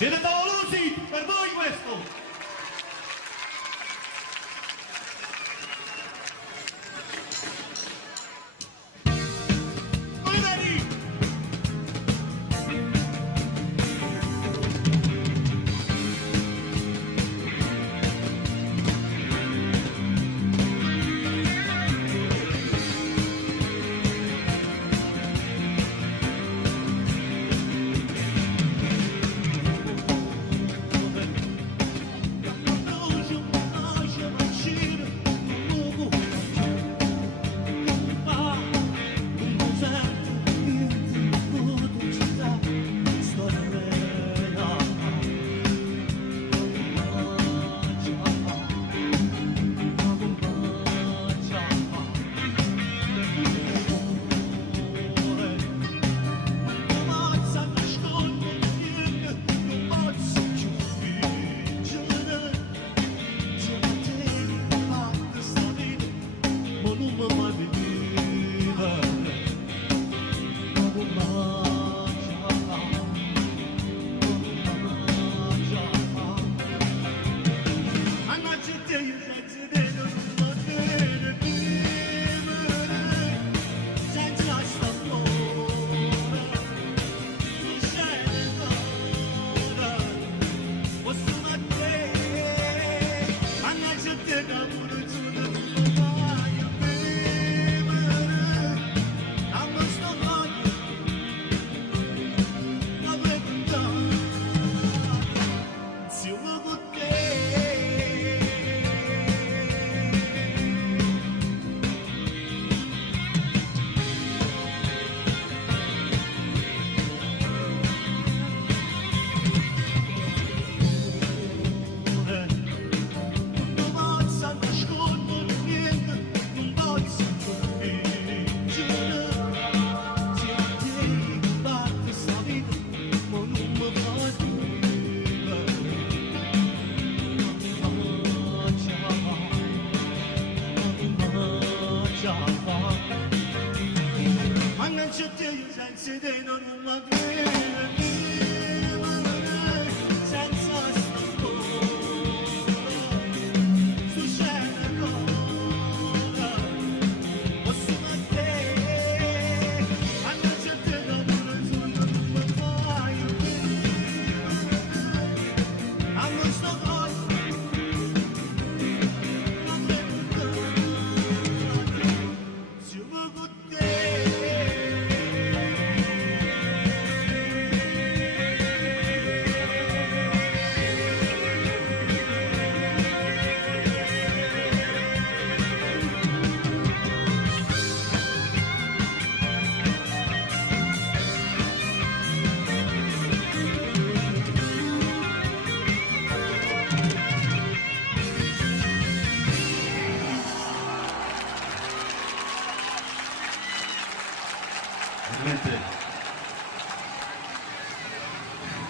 Siete favolosi, per voi questo!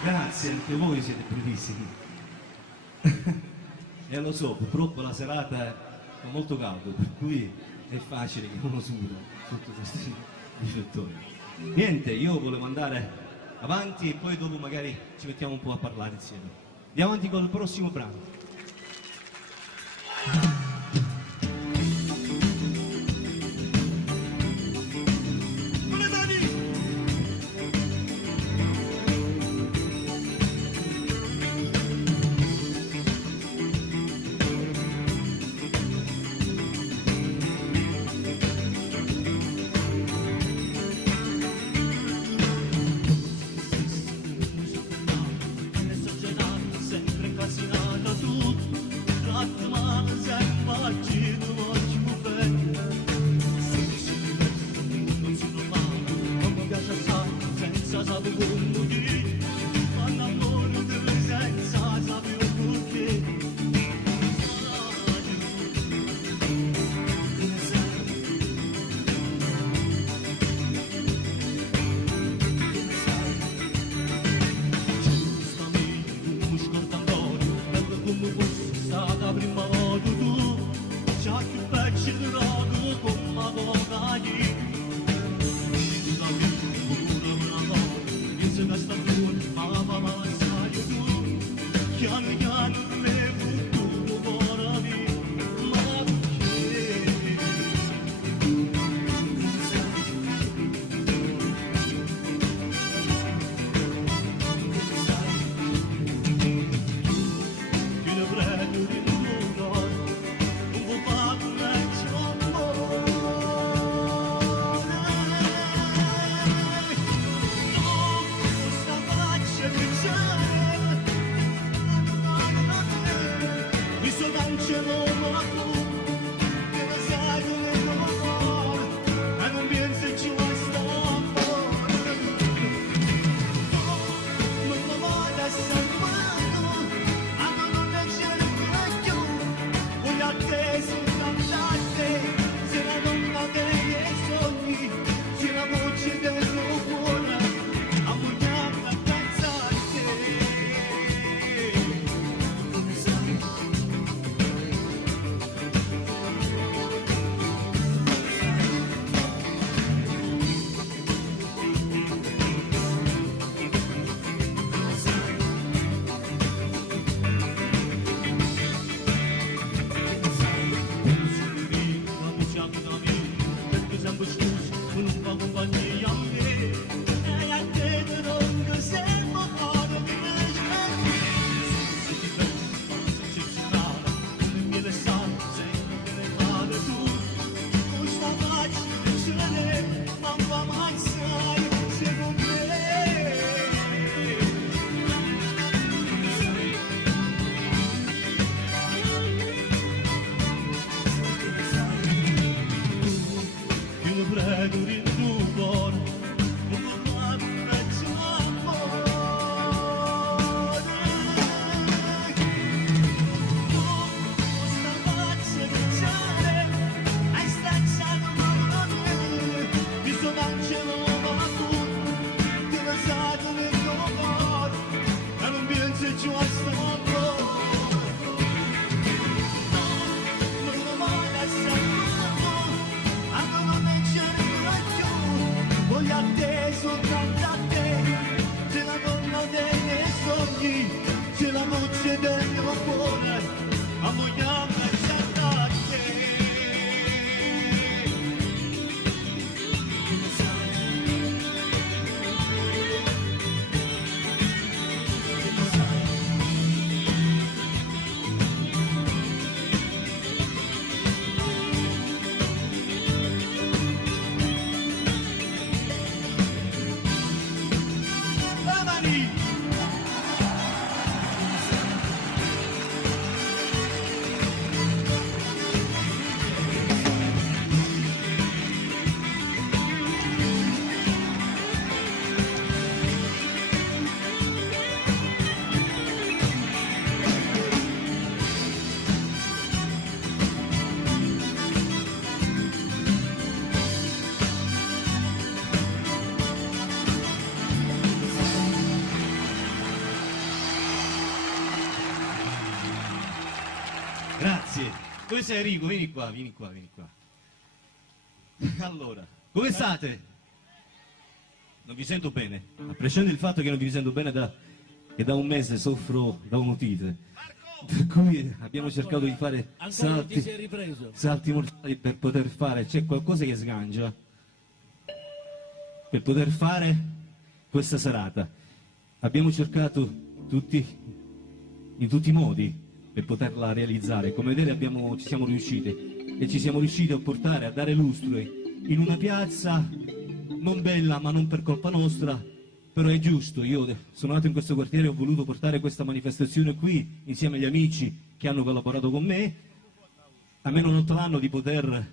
Grazie, anche voi siete bellissimi. E lo so, purtroppo la serata fa molto caldo, per cui è facile che uno suda sotto questi riflettori. Niente, io volevo andare avanti e poi dopo magari ci mettiamo un po' a parlare insieme. Andiamo avanti con il prossimo brano. pășcuș, în urma companiei am mei. Aia te rog, se moară veșnic. Se ti vede, se ti cade, come mi le sale, se mi le vale tu. Nu sta faci, ce le, am va mai sai, se non me. Io lo prego di tuo cuore, non lo abbraccio amore. Tu, questa faccia bruciare, hai stracciato l'amore. Mi sono angelo, ma tu, ti ho lasciato nel tuo cuore, e non pensi più a sto amore. Non lo vuoi lasciare anche non è certo più, voglio a te, soltanto a te, c'è la donna dei miei sogni, c'è la voce del mio cuore, ammogliamo e certo a te. Mani! Grazie. Dove sei Enrico? Vieni qua, vieni qua, vieni qua. Allora, come state? Non vi sento bene. A prescindere dal fatto che non vi sento bene che da un mese soffro da un'otite. Per cui abbiamo cercato di fare Ancora ti sei ripreso? salti mortali per poter fare. C'è qualcosa che sgancia. Per poter fare questa serata. Abbiamo cercato in tutti i modi per poterla realizzare. Come vedete ci siamo riusciti e ci siamo riusciti a portare, a dare lustro in una piazza non bella ma non per colpa nostra, però è giusto. Io sono nato in questo quartiere e ho voluto portare questa manifestazione qui insieme agli amici che hanno collaborato con me. A me non l'anno di poter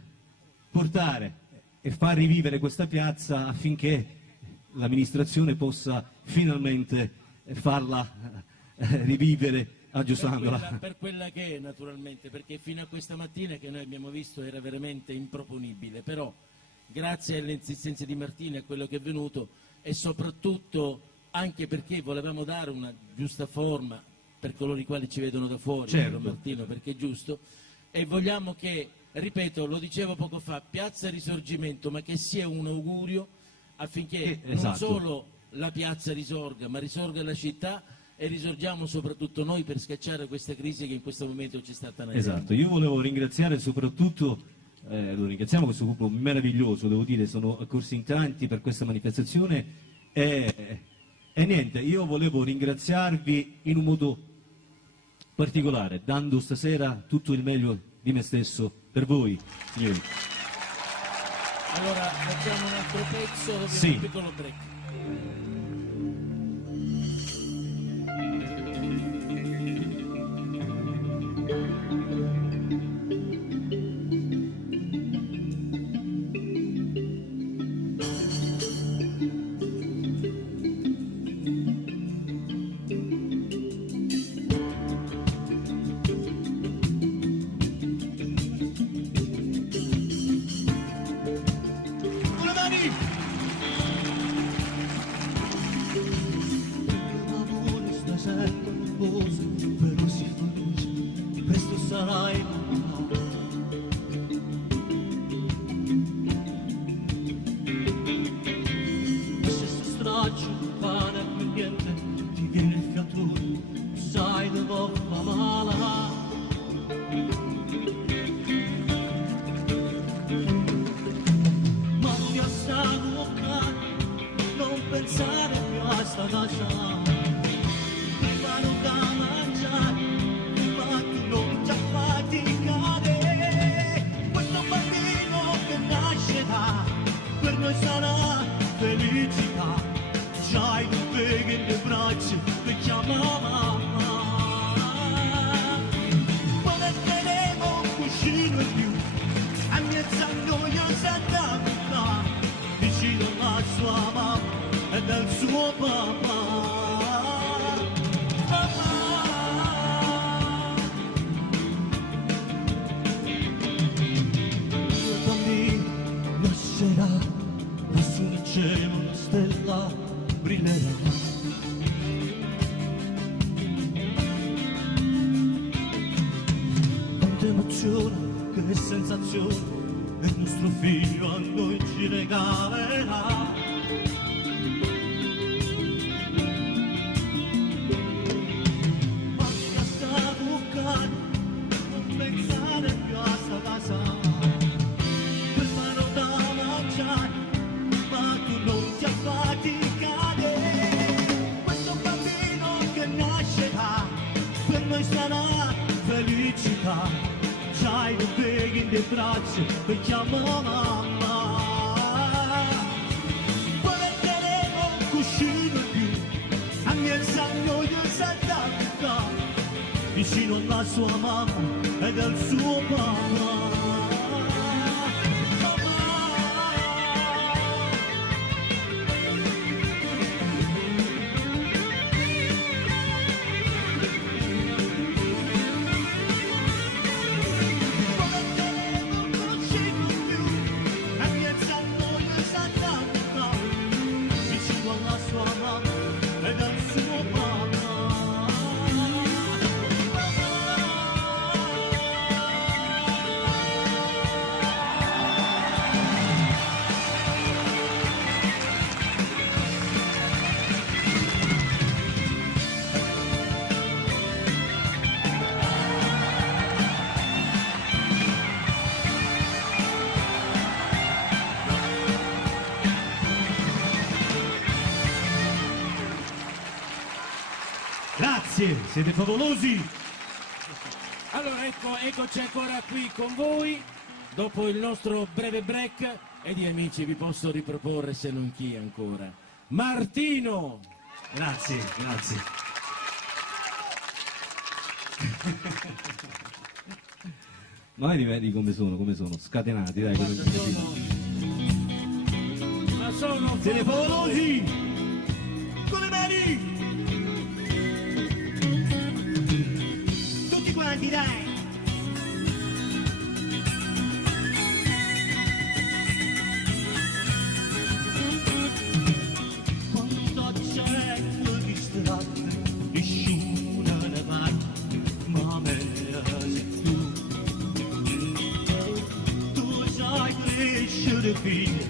portare e far rivivere questa piazza affinché l'amministrazione possa finalmente farla rivivere, aggiustandola. Per quella che è, naturalmente, perché fino a questa mattina che noi abbiamo visto era veramente improponibile, però grazie alle insistenze di Martino e a quello che è venuto, e soprattutto anche perché volevamo dare una giusta forma per coloro i quali ci vedono da fuori, certo, Martino, perché è giusto, e vogliamo che, ripeto, lo dicevo poco fa, Piazza Risorgimento, ma che sia un augurio affinché non esatto, solo la piazza risorga, ma risorga la città e risorgiamo soprattutto noi per scacciare questa crisi che in questo momento ci sta tenendo. Esatto, io volevo ringraziare soprattutto, lo ringraziamo questo gruppo meraviglioso, devo dire, sono accorsi in tanti per questa manifestazione e niente, io volevo ringraziarvi in un modo particolare, dando stasera tutto il meglio di me stesso per voi, signori. Allora facciamo un altro pezzo, dobbiamo Sì. un piccolo break. Con le mani! casa, prima non da mangiare, ma tu non ti affaticare. Questo bambino che nascerà, per noi sarà felicità. C'hai un big in le braccia che chiama mamma. Quando terremo un cuscino in più, a mezzo a noi sarà vicino alla sua mamma e del suo papà. Papà. Il bambino nascerà, lassù nel cielo una stella brillerà. Quanta emozione, che sensazione, il nostro figlio a noi ci regalerà. Basta sta bucare, non pensare più a sta casa, preparo da mangiare, ma tu non ti affaticare. Questo bambino che nascerà, per noi sarà felicità. C'hai un big in le braccia che chiama mamma. Guarderemo un cuscino in più, a mezzo a noi sarà vicino alla sua mamma e del suo papà. Grazie, siete favolosi. Allora eccoci ancora qui con voi, dopo il nostro breve break, ed io amici vi posso riproporre, se non chi ancora, Martino! Grazie, grazie. Ma vedi come sono, scatenati, dai. Guarda, sono Siete favolosi. Con le mani. Tutti quanti, dai! Quando c'è di strada, nessuno ne va, ma me sei tu. Tu sai crescere figlio,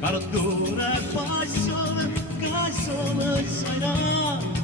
allora passa, che solo sarà.